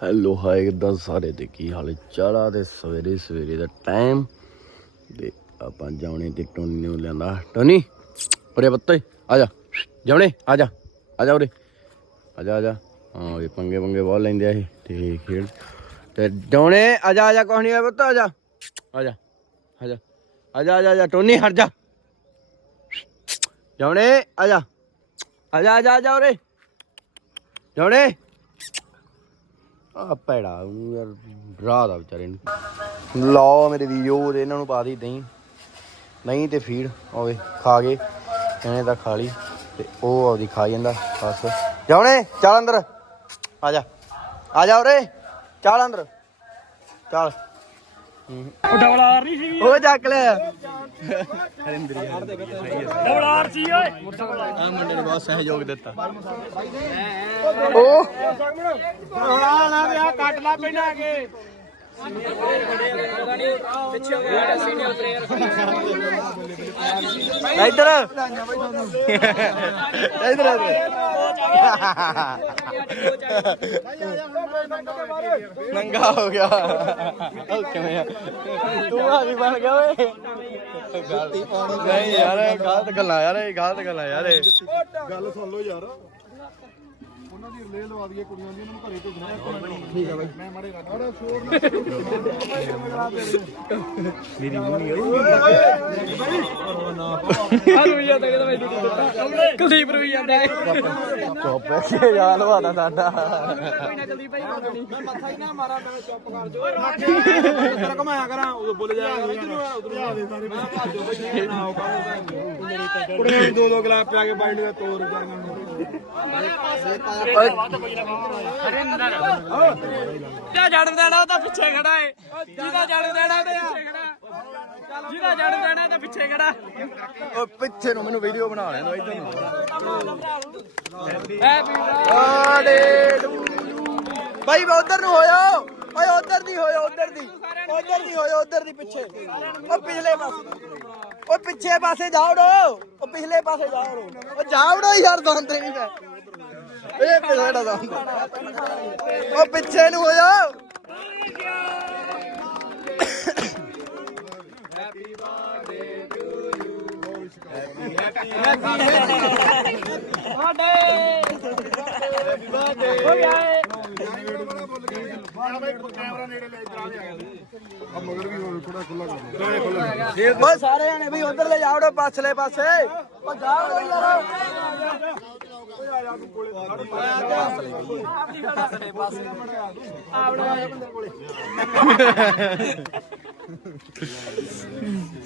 Hello hi ਕਿੱਦਾਂ ਸਾਰੇ ਤੇ ਕੀ ਹਾਲ ਚਾਲਾ ਤੇ ਸਵੇਰੇ ਸਵੇਰੇ ਦਾ ਟਾਈਮ ਤੇ ਆਪਾਂ ਜਾਉਣੇ ਤੇ ਟੋਨੀ ਨੂੰ ਲਿਆਂਦਾ ਟੋਨੀ ਉਰੇ ਪੁੱਤੇ ਆ ਜਾ ਜਾਉਣੇ ਆ ਜਾ ਆ ਜਾ ਉਰੇ ਆ ਜਾ ਆ ਜਾ ਹਾਂ ਇਹ ਪੰਗੇ ਪੰਗੇ ਬਹੁਤ ਲੈਂਦੇ ਆ ਇਹ ਤੇ ਖੇਡ ਤੇ ਜਾਉਣੇ ਆ ਜਾ ਆ ਜਾ ਕੁਛ ਨਹੀਂ ਆ ਪੁੱਤ ਆ ਜਾ ਆ ਜਾ ਆ ਜਾ ਆ ਜਾ ਆ ਜਾ, ਟੋਨੀ ਹਟ ਜਾ ਜਾਉਣੇ ਆ ਜਾ ਆ ਜਾ ਆ ਜਾ ਆ ਜਾ ਉਰੇ ਜਾਉਣੇ ਆ ਪੈੜਾ ਊਂ ਯਾਰ ਡਰਾ ਦਾ ਵਿਚਾਰੇ ਨੂੰ। ਲਾਓ ਮੇਰੇ ਵੀਡੀਓ ਦੇ ਇਹਨਾਂ ਨੂੰ ਪਾ ਦੀ ਦਹੀਂ। ਨਹੀਂ ਤੇ ਫੀਡ ਹੋਵੇ ਖਾ ਗਏ। ਇਹਨੇ ਤਾਂ ਖਾ ਲਈ ਤੇ ਉਹ ਆਪਦੀ ਖਾ ਜਾਂਦਾ, ਬਸ। ਜਾਉਣੇ ਚੱਲ ਅੰਦਰ। ਆ ਜਾ। ਆ ਜਾ ਉਰੇ, ਚੱਲ ਅੰਦਰ। ਚੱਲ। ਉਹ ਡਬਲ ਆਰ ਨਹੀਂ ਸੀ ਉਹ ਚੱਕ ਲਿਆ ਡਬਲ ਆਰ ਸੀ ਓਏ ਆ ਮੁੰਡੇ ਨੇ ਬਹੁਤ ਸਹਿਯੋਗ ਦਿੱਤਾ ਉਹ। ਆ ਨਾ ਆ। ਕੱਟ ਲਾ ਪੈਣਾ ਕੇ ਇੱਧਰ ਇੱਧਰ ਨੰਗਾ ਹੋ ਗਿਆ। ਕਿਵੇਂ ਆ ਤੂੰ ਆ ਵੀ ਬਣ ਗਿਆ ਓਏ। ਪਾਉਣੀ ਨਹੀਂ ਯਾਰ ਇਹ ਗਲਤ ਗੱਲਾਂ ਯਾਰ ਇਹ ਗਲਤ ਗੱਲਾਂ ਯਾਰ ਇਹ ਗੱਲ ਸੁਣ ਲਓ ਯਾਰ ਉਹਨਾਂ ਦੀ ਰਲੇ ਲਵਾ ਦਈਏ ਕੁੜੀਆਂ ਦੀ ਉਹਨਾਂ ਨੂੰ ਘਰੇ ਭੇਜਣਾ ਠੀਕ ਹੈ ਬਾਈ ਮੈਂ ਮਾੜੇ ਰੱਖ ਬੜਾ ਸ਼ੋਰ ਆ ਰੁਈ ਜਾਂਦਾ ਕਿਤੇ ਮੈਂ ਦਿੱਤਾ ਕੁਲਦੀਪ ਰੁਈ ਜਾਂਦਾ ਹੈ ਚੁੱਪ ਕੇ ਯਾਰ ਲਵਾਦਾ ਸਾਡਾ ਤੇਰਾ ਘਮਾਇਆ ਕਰਾਂ ਉਦੋਂ ਬੋਲ ਜਾਇਆ ਉਧਰ ਦੇ ਸਾਰੇ ਕੁੜੀਆਂ ਨੂੰ ਦੋ ਦੋ ਗਲਾਸ ਪਿਆ ਕੇ ਬਾਈਂਡ ਦਾ ਤੋੜ ਜਾਣਾ ਜਿਹਦਾ ਜੜ ਦੇਣਾ ਉਹ ਤਾਂ ਪਿੱਛੇ ਖੜਾ ਏ। ਜਿਹਦਾ ਜੜ ਦੇਣਾ ਤੇ ਪਿੱਛੇ ਖੜਾ। ਜਿਹਦਾ ਜੜ ਦੇਣਾ ਤਾਂ ਪਿੱਛੇ ਖੜਾ। ਓ ਪਿੱਛੇ ਨੂੰ ਮੈਨੂੰ ਵੀਡੀਓ ਬਣਾ ਲੈਣ ਦੋ ਇੱਧਰ ਨੂੰ। ਹੈਪੀ ਮੈਂ ਉਧਰ ਨੂੰ ਹੋਇਓ ਓਏ ਉਧਰ ਦੀ ਹੋਇਓ ਉਧਰ ਦੀ। ਉਧਰ ਦੀ ਹੋਇਓ ਉਧਰ ਦੀ ਪਿੱਛੇ। ਓ ਪਿਛਲੇ ਪਾਸੇ। ਓ ਪਿੱਛੇ ਪਾਸੇ ਜਾਵੜੋ। ਓ ਪਿਛਲੇ ਪਾਸੇ ਜਾਵੜੋ। ਓ ਜਾਵੜੋ ਯਾਰ ਦੰਦ ਨਹੀਂ ਪੈ ਇਹ ਪਿਛੜਾ ਦੰਦ। ਓ ਪਿੱਛੇ ਨੂੰ ਹੋਇਓ। ਹੋ ਗਿਆ ਏ ਕੈਮਰਾ ਨੇੜੇ ਲੈ ਆ ਆ ਮਗਰ ਵੀ ਹੋਰ ਥੋੜਾ ਖੁੱਲਾ ਕਰ ਦੇ ਓ ਸਾਰੇ ਜਾਣੇ ਵੀ ਉਧਰ ਲੈ ਜਾਵੜੋ ਪਾਛਲੇ ਪਾਸੇ ਓ ਜਾਵੜੋ ਯਾਰ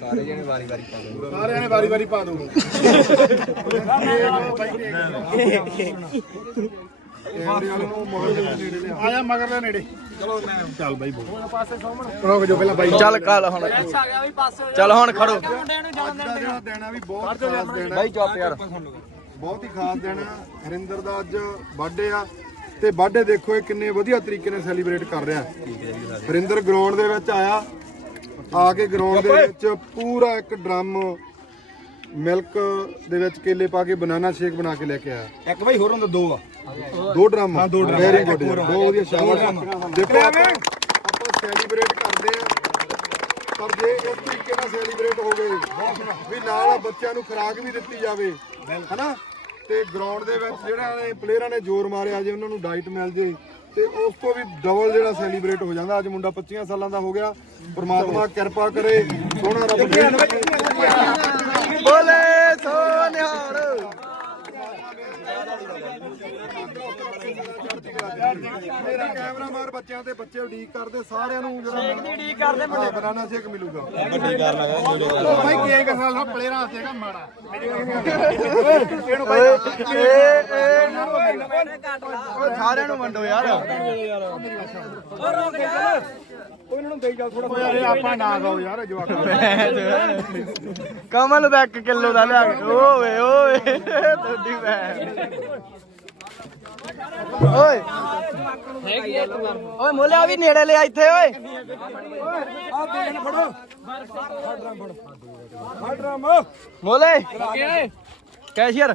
ਸਾਰਿਆਂ ਨੇ ਵਾਰੀ ਵਾਰੀ ਪਾ ਦੋ। ਆਇਆ ਮਗਰ ਦੇ ਨੇੜੇ। ਚਲੋ ਚੱਲ ਬਾਈ ਬੋਲ। ਰੁਕ ਜੋ ਪਹਿਲਾਂ ਬਾਈ। ਚੱਲ ਕੱਲ ਹੁਣ। ਆ ਗਿਆ ਵੀ ਪਾਸੇ ਚੱਲ ਹੁਣ ਖੜੋ। ਮੁੰਡਿਆਂ ਨੂੰ ਜਾਣ ਅੱਜ ਦਾ ਜਿਹੜਾ ਦਿਨ ਆ ਵੀ ਬਹੁਤ ਖਾਸ ਬਾਈ ਚੁੱਪ ਯਾਰ। ਬਹੁਤ ਹੀ ਖਾਸ ਦਿਨ ਆ। ਹਰਿੰਦਰ ਦਾ ਅੱਜ ਬਰਥਡੇ ਆ। ਤੇ ਬਰਥਡੇ ਦੇਖੋ ਇਹ ਕਿੰਨੇ ਵਧੀਆ ਤਰੀਕੇ ਨਾਲ ਸੈਲੀਬ੍ਰੇਟ ਕਰ ਰਿਹਾ। ਹਰਿੰਦਰ ਗਰਾਊਂਡ ਦੇ ਵਿੱਚ ਆਇਆ। ਆ ਕੇ ਗਰਾਊਂਡ ਦੇ ਵਿੱਚ ਪੂਰਾ ਇੱਕ ਡਰਮ ਮਿਲਕ ਦੇ ਵਿੱਚ ਕੇਲੇ ਪਾ ਕੇ ਬਨਾਨਾ ਸ਼ੇਕ ਬਣਾ ਕੇ ਲੈ ਕੇ ਆਇਆ। ਇੱਕ ਭਾਈ ਹੋਰ ਹੁੰਦਾ ਦੋ ਆ। ਦੋ ਡਰਮ ਹਾਂ ਦੋ ਡਰਮ ਵੈਰੀ ਗੁੱਡ ਬਹੁਤ ਵਧੀਆ ਸ਼ਾਬਾਸ਼। ਦੇਖੋ ਆਪਾਂ ਆਪਾਂ ਸੈਲੀਬ੍ਰੇਟ ਕਰਦੇ ਆ। ਪਰ ਜੇ ਇਸ ਤਰੀਕੇ ਨਾਲ ਸੈਲੀਬ੍ਰੇਟ ਹੋਵੇ ਵੀ ਨਾਲ ਬੱਚਿਆਂ ਨੂੰ ਖੁਰਾਕ ਵੀ ਦਿੱਤੀ ਜਾਵੇ ਹਨਾ? ਤੇ ਗਰਾਊਂਡ ਦੇ ਵਿੱਚ ਜਿਹੜਾ ਨੇ ਪਲੇਅਰਾਂ ਨੇ ਜ਼ੋਰ ਮਾਰਿਆ ਜੇ ਉਹਨਾਂ ਨੂੰ ਡਾਈਟ ਮਿਲ ਜੇ ਤੇ ਉਸ ਤੋਂ ਵੀ ਡਬਲ ਜਿਹੜਾ ਸੈਲੀਬ੍ਰੇਟ ਹੋ ਜਾਂਦਾ। ਅੱਜ ਮੁੰਡਾ 25 ਸਾਲਾਂ ਦਾ ਹੋ ਗਿਆ। ਪ੍ਰਮਾਤਮਾ ਕਿਰਪਾ ਕਰੇ। ਸੋਹਣਾ ਰੱਬ ਬੋਲੇ ਸੋਨਿਹਾਰ। ਮੇਰਾ ਕੈਮਰਾ ਮਾਰ ਬੱਚਿਆਂ ਤੇ ਬੱਚੇ ਉਡੀਕ ਕਰਦੇ ਸਾਰਿਆਂ ਨੂੰ ਜਿਹੜਾ ਉਡੀਕ ਕਰਦੇ ਮੁੰਡੇ। ਬਨਾਨਾ ਸ਼ੇਕ ਮਿਲੂਗਾ। ਭਾਈ ਕੇਕ ਸਾਲ ਦਾ ਪਲੇਅਰਾਂ ਵਾਸਤੇਗਾ ਮਾੜਾ। ਇਹਨੂੰ ਭਾਈ ਇਹ ਇਹ ਸਾਰਿਆਂ ਨੂੰ ਵੰਡੋ ਯਾਰ। ਯਾਰ ਆਪਾਂ ਨਾ ਗਾਓ ਯਾਰ ਜਵਾਕਾਂ ਕਮਲ ਦਾ 1 ਕਿਲੋ ਦਾ ਲਿਆ ਕੇ ਓਏ ਓਏ ਤੁਹਾਡੀ ਭੈਣ ਓਏ। ਓਏ ਮੋਲਿਆ ਵੀ ਨੇੜੇ ਲਿਆ ਇੱਥੇ ਓਏ। ਮੋਲੇ ਕੈਸ਼ੀਅਰ।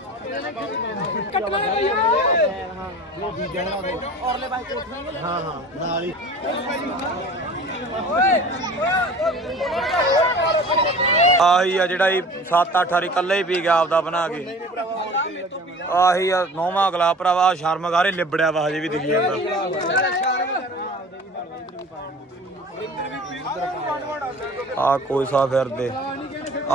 ਆਹੀ ਆ ਜਿਹੜਾ ਇਹ 7-8 ਹਰੀ ਕੱਲੇ ਹੀ ਪੀ ਗਿਆ ਆਪਦਾ ਬਣਾ ਕੇ। ਆਹੀ ਆ ਨੌਵਾਂ ਅਗਲਾ ਭਰਾਵਾ ਸ਼ਰਮ ਗਾਰੇ ਲਿਬੜਿਆ ਵਾ, ਹਜੇ ਵੀ ਦਿਖੀ ਜਾਂਦਾ। ਆ ਕੋਈ ਸਾ ਫਿਰਦੇ।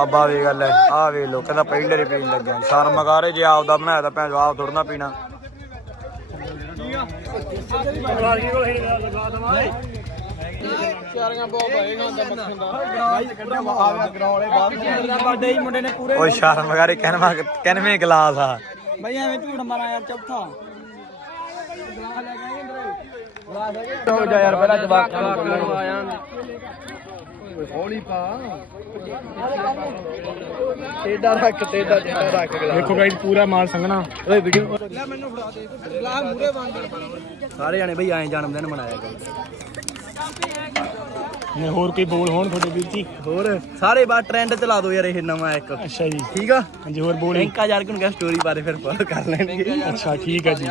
ਆਬਾ ਵੀ ਗੱਲ ਹੈ ਆ ਵੇ ਲੋ ਕਹਿੰਦਾ ਪਹਿਲੇ ਰੀ ਪੀਣ ਲੱਗਿਆ। ਸ਼ਰਮ ਕਰ ਜੇ ਆਪਦਾ ਬਣਾਇਆ ਤਾਂ ਭੈਣ ਆਪ ਥੋੜਾ ਨਾ ਪੀਣਾ। ਬਾਡੇ ਓਏ ਸ਼ਰਮ ਗਾਰੇ ਕਹਿਨਵਾ ਕਹਿਨਵੇਂ ਗਲਾਸ ਆ। ਬਈ ਐਵੇਂ ਝੂਠ ਮਾਰਾ ਯਾਰ ਚੌਥਾ ਹੋ ਜਾ ਯਾਰ, ਪਹਿਲਾਂ ਜਵਾਬ ਆਇਆ ਹੌਲੀ ਪਾ। ਟੇਡਾ ਰੱਖ ਟੇਡਾ ਟੇਡਾ ਰੱਖ ਗਲਾ ਦੇਖੋ ਗਾਈਸ ਪੂਰਾ ਮਾਲ ਸੰਗਣਾ ਓਏ ਵੀਡੀਓ ਸਾਰੇ ਜਾਣੇ ਬਈ ਐਂ ਜਨਮ ਦਿਨ ਮਨਾਇਆ ਕਰੋ। ਨੇ ਹੋਰ ਕੋਈ ਬੋਲ ਹੋਣ ਤੁਹਾਡੇ ਵੀਰ ਜੀ? ਹੋਰ ਸਾਰੇ ਬਾ ਟ੍ਰੈਂਡ ਚਲਾ ਦਿਓ ਯਾਰ ਇਹ ਨਵਾਂ ਇੱਕ। ਅੱਛਾ ਜੀ। ਠੀਕ ਆ? ਹਾਂਜੀ ਹੋਰ ਬੋਲ। ਲਿੰਕ ਆ ਯਾਰ ਕਿਉਂ ਕਿਹਾ ਸਟੋਰੀ ਬਾਰੇ ਫਿਰ ਫੋਲੋ ਕਰ ਲੈਣਗੇ। ਅੱਛਾ ਠੀਕ ਹੈ ਜੀ।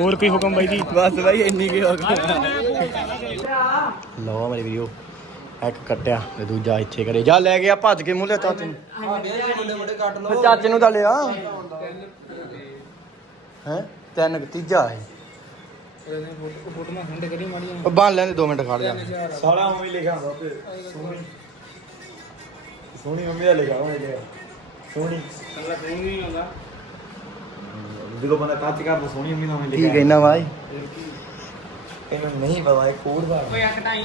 ਹੋਰ ਕੋਈ ਹੁਕਮ ਬਾਈ ਜੀ? ਬਸ ਬਾਈ ਇੰਨੀ ਕੀ ਹੋ ਗਿਆ ਲਓ ਮੇਰੀ ਵੀਡੀਓ ਇੱਕ ਕੱਟਿਆ ਤੇ ਦੂਜਾ ਇੱਥੇ ਕਰੇ। ਜਾ ਲੈ ਗਿਆ ਭੱਜ ਕੇ ਮੂੰਹ ਲਿਆ ਚਾਚੇ ਨੂੰ। ਫਿਰ ਚਾਚੇ ਨੂੰ ਤਾਂ ਲਿਆ। ਹੈ? ਤਿੰਨ ਕੁ, ਤੀਜਾ ਹੈ ਉਹ ਬੰਨ ਲੈਂਦੇ 2 ਮਿੰਟ ਖੜ ਜਾ। ਸਾਲਾ ਉਵੇਂ ਹੀ ਲਿਖਿਆ ਹੁੰਦਾ ਤੇ ਸੋਹਣੀ। ਸੋਹਣੀ ਮੰਮੀ ਦਾ ਲਿਖਿਆ ਹੋਇਆ ਸੋਹਣੀ। ਕੱਲਾ ਸੋਹਣੀ ਨਹੀਂ ਹੁੰਦਾ ਜਦੋਂ ਬੰਦਾ ਟੱਚ ਕਰਦਾ ਸੋਹਣੀ ਮੰਮੀ ਦਾ ਉਵੇਂ ਕੀ ਲਿਖਿਆ ਕਹਿਣਾ ਭਾਈ ਇਹਨੂੰ ਨਹੀਂ ਪਤਾ ਇਹ ਕੋਡ ਦਾ ਓਏ ਅਕਟਾਈ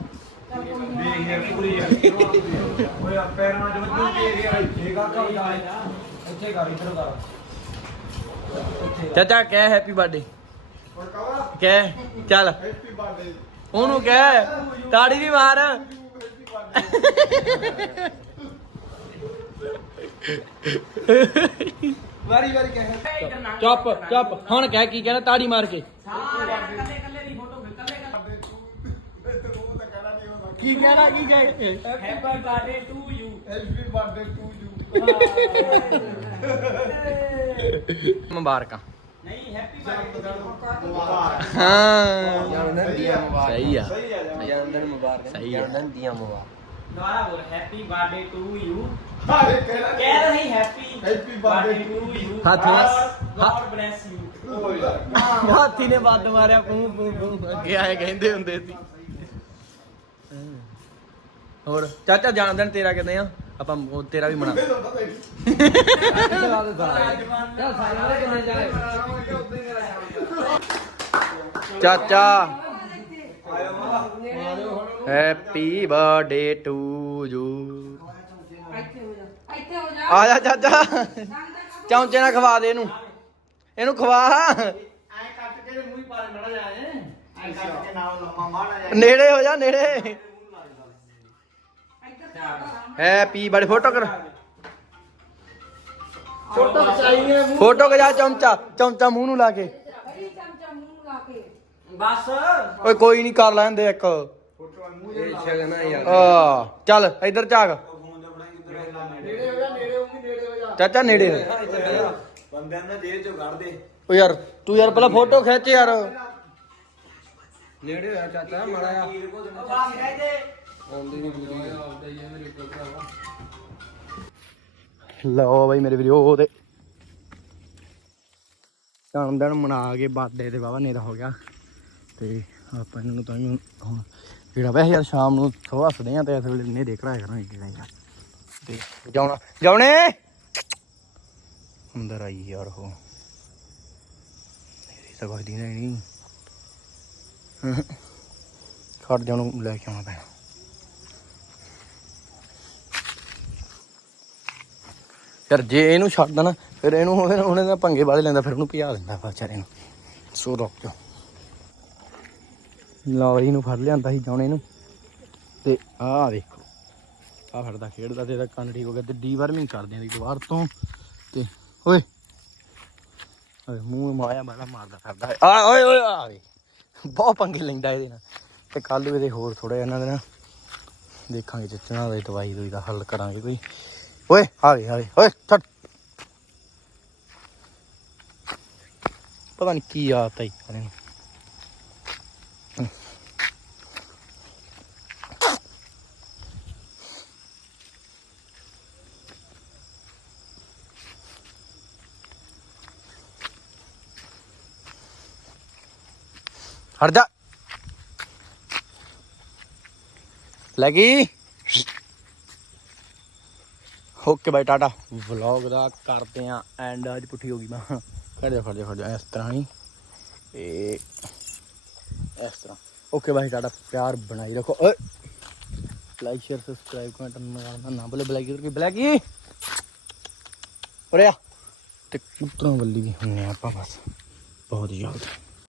ਦੇਖ ਯਾਰ ਪੂਰੀ ਓਏ ਆ ਪੈਰਾਂ ਚ ਵੱਜੂ ਤੇ ਯਾਰ ਇੱਥੇ ਕਾ ਕਰ ਜਾ ਇੱਥੇ ਕਰ ਇੱਧਰ ਕਰ ਚਾਚਾ ਕਹਿ ਹੈਪੀ ਬਰਥਡੇ ਕਹਿ? ਚੱਲ। ਉਹਨੂੰ ਕਹਿ ਤਾੜੀ ਵੀ ਮਾਰ। ਵਾਰੀ ਵਾਰੀ ਕਹਿ। ਚੁੱਪ ਚੁੱਪ। ਹੁਣ ਕਹਿ ਕੀ ਕਹਿੰਦਾ ਤਾੜੀ ਮਾਰ ਕੇ ਸਾਰੇ ਕੱਲੇ ਕੱਲੇ ਦੀ ਫੋਟੋ ਕੱਲੇ ਕੀ ਕਹਿਣਾ ਕੀ ਕਹੇ happy birthday to you happy birthday to you ਮੁਬਾਰਕਾਂ। ਨਹੀਂ ਹੈਪੀ ਬਰਥਡੇ ਹਾਂ। ਸਹੀ ਆ ਸਹੀ ਆ। ਜਾ ਸਹੀ ਆ। ਦੁਬਾਰਾ ਬੋਲ ਹੈਪੀ ਬਰਥਡੇ ਟੂ ਯੂ ਹਾਏ ਕਹਿ ਰਹੀ happy Happy birthday to you bless ਹਾਥੀ ਨੇ ਵੱਦ ਮਾਰਿਆ ਪੂ ਪੂ ਪੂ। ਅੱਗੇ ਆਏ ਕਹਿੰਦੇ ਹੁੰਦੇ ਸੀ। ਹੋਰ ਚਾਚਾ ਜਨਮ ਦਿਨ ਤੇਰਾ ਕਿਦਾਂ ਆ? ਆਪਾਂ ਉਹ ਤੇਰਾ ਵੀ ਮਨਾ। ਚਾਚਾ। ਹੈਪੀ ਬਰਥਡੇ ਟੂ ਯੂ ਆ ਜਾ ਚਾਚਾ। ਚੌਂਚੇ ਨਾਲ ਖਵਾ ਦੇ ਇਹਨੂੰ। ਇਹਨੂੰ ਖਵਾ। ਨੇੜੇ ਹੋ ਜਾ ਨੇੜੇ। ਹੈਪੀ ਬੜੇ ਫੋਟੋ ਕਰ। ਫੋਟੋ ਖਚਾਈਏ ਫੋਟੋ ਖਚਾ ਚਮਚਾ ਚਮਚਾ ਮੂੰਹ ਨੂੰ ਲਾ ਕੇ। ਬੜੀ ਚਮਚਾ ਮੂੰਹ ਨੂੰ ਲਾ ਕੇ। ਬਸ। ਓਏ ਕੋਈ ਨਹੀਂ ਕਰ ਲੈਂਦੇ ਇੱਕ। ਆ ਚੱਲ ਇੱਧਰ ਝਾਕ। ਚਾਚਾ ਨੇੜੇ ਹੋ ਬੰਦਿਆਂ ਦਾ ਜੇਲ੍ਹ ਚੋਂ ਕੱਢ ਦੇ। ਓ ਯਾਰ ਤੂੰ ਯਾਰ ਪਹਿਲਾਂ ਫੋਟੋ ਖਿੱਚ ਯਾਰ। ਬਸ ਕਹਿ ਦੇ। ਲਓ ਬਾਈ ਮੇਰੇ ਵੀਰੋ ਤੇ ਜਨਮ ਦਿਨ ਮਨਾ ਕੇ ਬਰਥਡੇ ਤੇ ਬਾਬਾ ਨੇਰਾ ਹੋ ਗਿਆ। ਤੇ ਆਪਾਂ ਇਹਨਾਂ ਨੂੰ ਤਾਂ ਹੀ ਹੁਣ ਜਿਹੜਾ ਵੈਸੇ ਯਾਰ ਸ਼ਾਮ ਨੂੰ ਸੋ ਹੱਸਦੇ ਆ ਤੇ ਇਸ ਵੇਲੇ ਨੇ ਦੇਖ ਰਿਹਾ ਕਰਾਂਗੇ ਕਿਹੜਾ ਯਾਰ ਤੇ ਜਾਉਣਾ, ਜਾਉਣੇ! ਅੰਦਰ ਆਈ ਯਾਰ ਉਹ। ਇਹ ਤਾਂ ਕੁਝ ਨਹੀਂ। ਖੜ ਜਾ ਲੈ ਕੇ ਆਉਣਾ ਪੈਣਾ। ਯਾਰ ਜੇ ਇਹਨੂੰ ਛੱਡ ਦੇਣਾ, ਫਿਰ ਇਹਨੂੰ ਉਹਨੇ ਉਹਨੇ ਤਾਂ ਪੰਗੇ ਵਾਲੇ ਲੈਂਦਾ, ਫਿਰ ਉਹਨੂੰ ਭਜਾ ਦਿੰਦਾ ਵਿਚਾਰੇ ਨੂੰ। ਸੋ ਰੁਕ ਜਾ ਲਓ ਇਹਨੂੰ ਫੜ ਲਿਆਂਦਾ ਸੀ ਜਾਉਣੇ ਨੂੰ। ਤੇ ਆਹ ਵੇਖੋ ਆ ਫੜਦਾ ਖੇਡਦਾ ਤੇ ਇਹਦਾ ਕੰਨ ਠੀਕ ਹੋ ਗਿਆ ਤੇ ਡੀਵਰਮਿੰਗ ਕਰਦੇ ਆਂ ਦੀ ਦੁਬਾਰ ਤੋਂ। ਤੇ ਓਏ ਓਏ, ਮੂੰਹ ਮਾਇਆ ਮਾਰਾ ਮਾਰਦਾ ਫਿਰਦਾ ਹੈ। ਆ ਓਏ ਓਏ ਆ ਵੇ। ਬਹੁਤ ਪੰਗੇ ਲੈਂਦਾ ਇਹਦੇ ਨਾਲ। ਤੇ ਕੱਲ ਇਹਦੇ ਹੋਰ ਥੋੜਾ ਇਹਨਾਂ ਦੇ ਨਾਲ ਦੇਖਾਂਗੇ ਚਿੱਚਣਾ ਦੀ ਦਵਾਈ ਦੂਈ ਦਾ ਹੱਲ ਕਰਾਂਗੇ ਕੋਈ। ਓਏ ਆ ਵੇ ਓਏ ਛੱਡ। ਪਤਾ ਨਹੀਂ ਕੀ ਆਤਾ ਹੀ ਇਹਨੂੰ ਹਟ ਜਾ। ਲੱਗੀ ਓਕੇ ਬਾਈ ਟਾਟਾ ਵਲੌਗ ਦਾ ਕਰਦੇ ਆ ਐਂਡ ਅੱਜ ਪੁੱਠੀ ਹੋ ਗਈ ਮੈਂ ਖੜ ਜਾ ਖੜ ਜਾ ਖੜ ਜਾ ਇਸ ਤਰ੍ਹਾਂ ਹੀ ਇਹ ਇਸ ਤਰ੍ਹਾਂ ਓਕੇ ਬਾਈ ਟਾਟਾ ਪਿਆਰ ਬਣਾਈ ਰੱਖੋ ਓਏ ਲਾਈਕ ਸ਼ੇਅਰ ਸਬਸਕ੍ਰਾਈਬ ਕਮੈਂਟ ਕਰਨਾ ਨਾ ਭੁੱਲੇ ਬਲੈਕ ਕੀ ਬਲੈਕੀ ਉਰੇ ਆ ਤੇ ਕੁੱਤਰਾਂ ਵੱਲੀ ਵੀ ਹੁੰਨੇ ਆਪਾਂ ਬਸ ਬਹੁਤ ਜਲਦ